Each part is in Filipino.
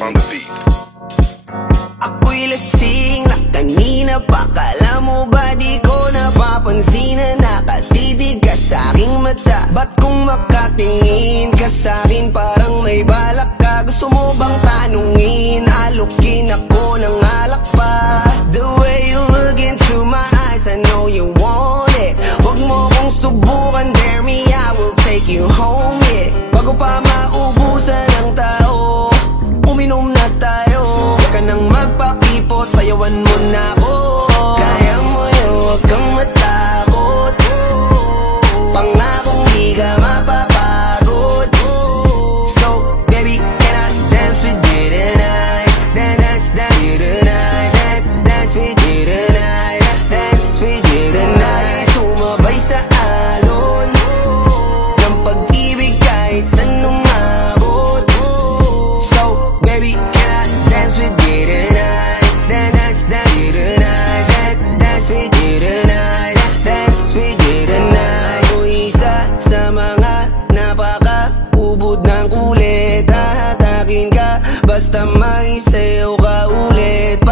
on the beat. Ako'y lasing na kanina pa. Kala mo ba di ko napapansin na nakatitig ka sa'king mata? Ba't kung makatingin ka sa'kin parang may balak ka? Gusto mo bang tanungin? Alukin ako ng alak pa. The way you look into my eyes, I know you want it. Huwag mo kong subukan, dare me, I will take you home, yeah. Bago pa maubusan ng tao, uminom na tayo. Huwag ka nang magpakipot, sayawan mo na ako. Kaya mo yun, huwag kang matakot. Pangakong di ka mapapagod. So, baby, can I dance with you tonight? Dance with you tonight. Dance with you tonight. Dance with you tonight. Sumabay sa alon ng pag-ibig kahit saan umabot. So, baby, can I dance with you tonight? Dance with you tonight. Dance with you tonight. Dance with you tonight. O isa sa mga napaka-ubod ng kulit. Hahatakin ka basta may sayo ka ulit.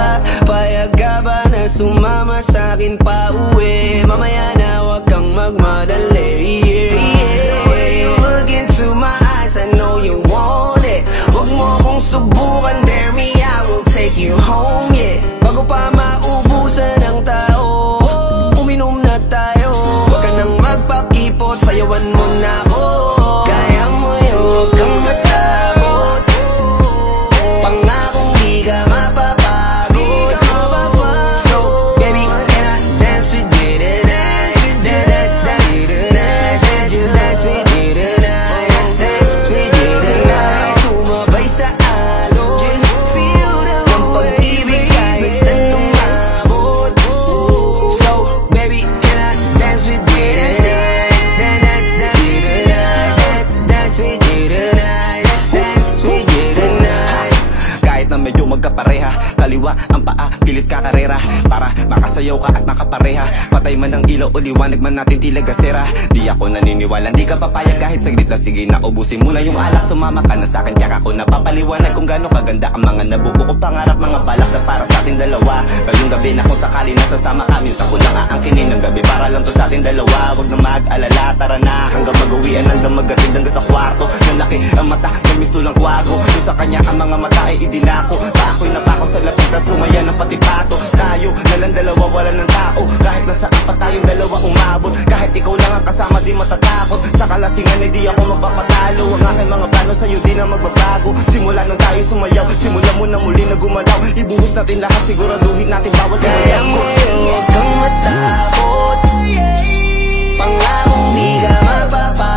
Payag ka ba na sumama sa'kin pa uwi? Mamaya na wag kang magmadali, yeah, yeah. The way you look into my eyes, I know you want it. Huwag mo kong subukan, dare me, I will take you home, yeah. Bago pa maubusan ng tao, uminom na tayo. Huwag ka nang magpakipot, sayawan mo na ako. Kaya mo yun, huwag kang matakot. Pangakong di ka mapapagod. So, baby, can I dance with you tonight? Dance with you tonight. Dance with you tonight. Dance with you tonight. Sumabay sa alon ng pag-ibig kahit saan umabot. So, baby, can I dance with you tonight? Dance with you tonight. Dance with you tonight. Dance with you tonight. Kahit na medyo magkapareha, kaliwa ang paa, pilit ka karera para makasayaw ka at makapareha. Patay man ang ilaw o liwanag man natin tila gasera. Di ako naniniwala, di ka papayag kahit saglit na. Sige na, ubusin mo na yung alak, sumama ka na sa'kin. Tsaka ako napapaliwanag kung gaano kaganda ang mga nabuo ko pangarap. Mga balak na para sa ating dalawa. Ngayong gabi na kung sakali nasasama kami, sa kuna nga ang kinin ng gabi para lang to sa ating dalawa. Huwag na mag-alala, tara na hanggang mag-uwian, hanggang magatid hanggang sa kwarto. Yung laki ang mata, may misto lang kwago. Yung sa kanya ang mga mata ay idinako. Ako'y napako sa lapit, tas lumaya ng pati pato. Tayo nalang dalawa, wala ng tao. Kahit nasaan pa tayong dalawa umabot. Kahit ikaw lang ang kasama, di matatakot. Sa kalasingan ay di ako magpapatalo. Ang aking mga plano sa'yo di na magbabago. Simula nang tayo sumayaw, simula mo na muli na gumalaw. Ibuhos natin lahat, siguraduhin natin bawat Kaya mo yun, huwag kang matakot. Pangakong di ka mapapagod.